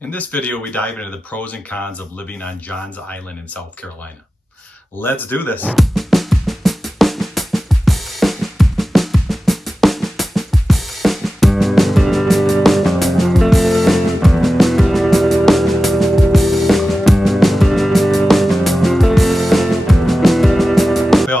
In this video, we dive into the pros and cons of living on Johns Island in South Carolina. Let's do this.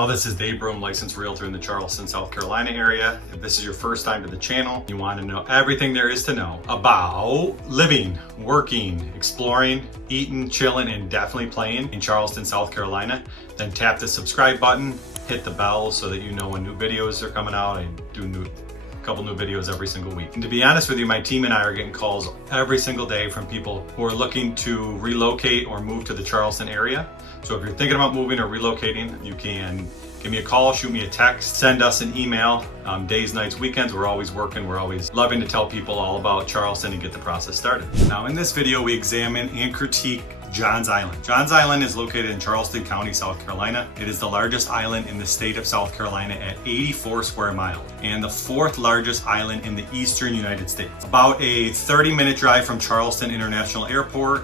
This is Dave Broom, licensed realtor in the Charleston, South Carolina area. If this is your first time to the channel, you want to know everything there is to know about living, working, exploring, eating, chilling, and definitely playing in Charleston, South Carolina, then tap the subscribe button, hit the bell so that you know when new videos are coming out. I do a couple new videos every single week. And to be honest with you, my team and I are getting calls every single day from people who are looking to relocate or move to the Charleston area. So if you're thinking about moving or relocating, you can give me a call, shoot me a text, send us an email. Days, nights, weekends, we're always working. We're always loving to tell people all about Charleston and get the process started. Now in this video, we examine and critique Johns Island. Johns Island is located in Charleston County, South Carolina. It is the largest island in the state of South Carolina at 84 square miles and the fourth largest island in the eastern United States. About a 30-minute drive from Charleston International Airport.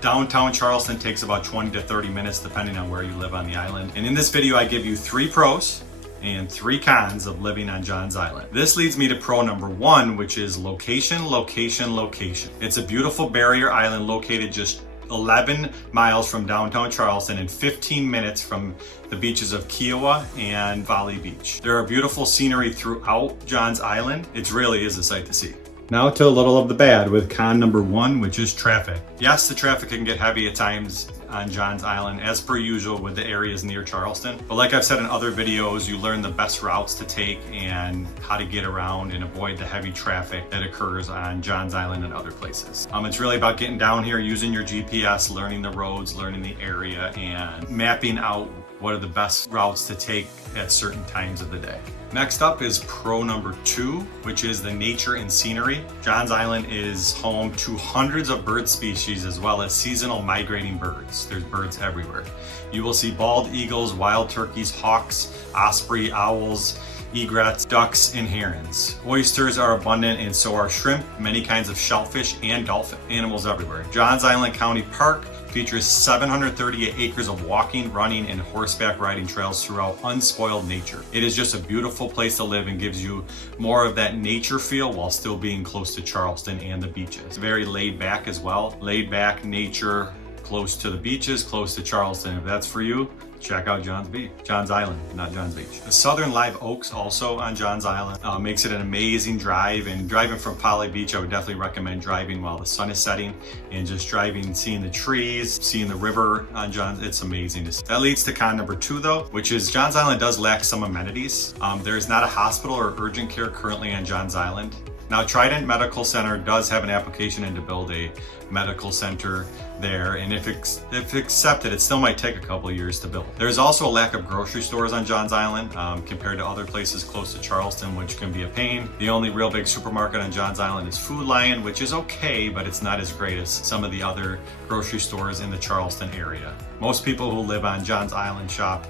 Downtown Charleston takes about 20 to 30 minutes depending on where you live on the island. And in this video, I give you 3 pros and 3 cons of living on Johns Island. This leads me to pro number 1, which is location, location, location. It's a beautiful barrier island located just 11 miles from downtown Charleston and 15 minutes from the beaches of Kiowa and Valley Beach. There are beautiful scenery throughout Johns Island. It really is a sight to see. Now to a little of the bad with con number 1, which is traffic. Yes, the traffic can get heavy at times on Johns Island, as per usual with the areas near Charleston. But like I've said in other videos, you learn the best routes to take and how to get around and avoid the heavy traffic that occurs on Johns Island and other places. It's really about getting down here, using your GPS, learning the roads, learning the area, and mapping out what are the best routes to take at certain times of the day. Next up is pro number 2, which is the nature and scenery. Johns Island is home to hundreds of bird species as well as seasonal migrating birds. There's birds everywhere. You will see bald eagles, wild turkeys, hawks, osprey, owls, egrets, ducks, and herons. Oysters are abundant and so are shrimp, many kinds of shellfish, and dolphin. Animals everywhere. Johns Island County Park features 738 acres of walking, running, and horseback riding trails throughout unspoiled nature. It is just a beautiful place to live and gives you more of that nature feel while still being close to Charleston and the beaches. It's very laid back as well. Laid back nature, close to the beaches, close to Charleston. If that's for you, check out Johns Island, not Johns Beach. The Southern Live Oaks also on Johns Island makes it an amazing drive, and driving from Poly Beach, I would definitely recommend driving while the sun is setting and just driving, seeing the trees, seeing the river on Johns. It's amazing to see. That leads to con number 2 though, which is Johns Island does lack some amenities. There is not a hospital or urgent care currently on Johns Island. Now, Trident Medical Center does have an application in to build a medical center there, and if accepted, it still might take a couple of years to build. There's also a lack of grocery stores on Johns Island compared to other places close to Charleston, which can be a pain. The only real big supermarket on Johns Island is Food Lion, which is okay, but it's not as great as some of the other grocery stores in the Charleston area. Most people who live on Johns Island shop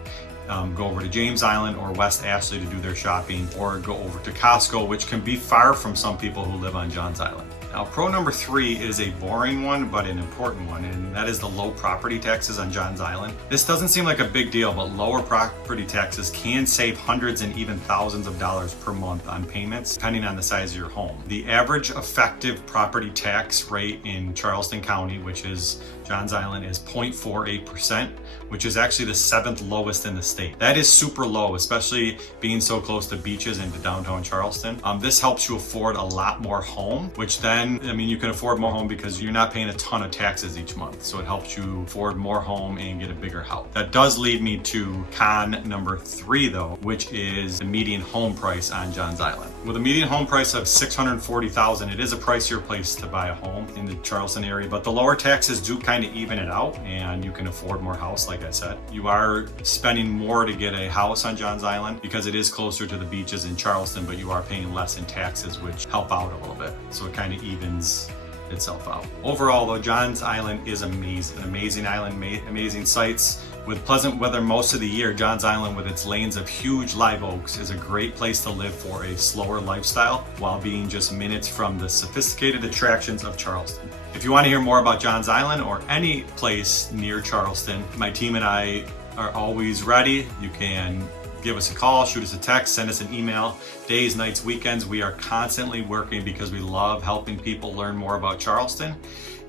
go over to James Island or West Ashley to do their shopping, or go over to Costco, which can be far from some people who live on Johns Island. Now, pro number 3 is a boring one, but an important one, and that is the low property taxes on Johns Island. This doesn't seem like a big deal, but lower property taxes can save hundreds and even thousands of dollars per month on payments, depending on the size of your home. The average effective property tax rate in Charleston County, which is Johns Island, is 0.48%, which is actually the 7th lowest in the state. That is super low, especially being so close to beaches and to downtown Charleston. This helps you afford a lot more home, which then, you can afford more home because you're not paying a ton of taxes each month. So it helps you afford more home and get a bigger house. That does lead me to con number 3 though, which is the median home price on Johns Island. With a median home price of $640,000, it is a pricier place to buy a home in the Charleston area, but the lower taxes do kind of even it out and you can afford more house, like I said. You are spending more to get a house on Johns Island because it is closer to the beaches in Charleston, but you are paying less in taxes, which help out a little bit. So it kind of evens itself out. Overall though, Johns Island is amazing. An amazing island, amazing sights, With pleasant weather most of the year, Johns Island with its lanes of huge live oaks is a great place to live for a slower lifestyle while being just minutes from the sophisticated attractions of Charleston. If you want to hear more about Johns Island or any place near Charleston, my team and I are always ready. You can give us a call, shoot us a text, send us an email. Days, nights, weekends, we are constantly working because we love helping people learn more about Charleston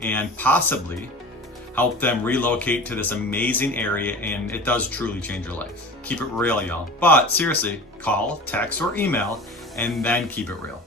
and possibly help them relocate to this amazing area, and it does truly change your life. Keep it real, y'all. But seriously, call, text, or email, and then keep it real.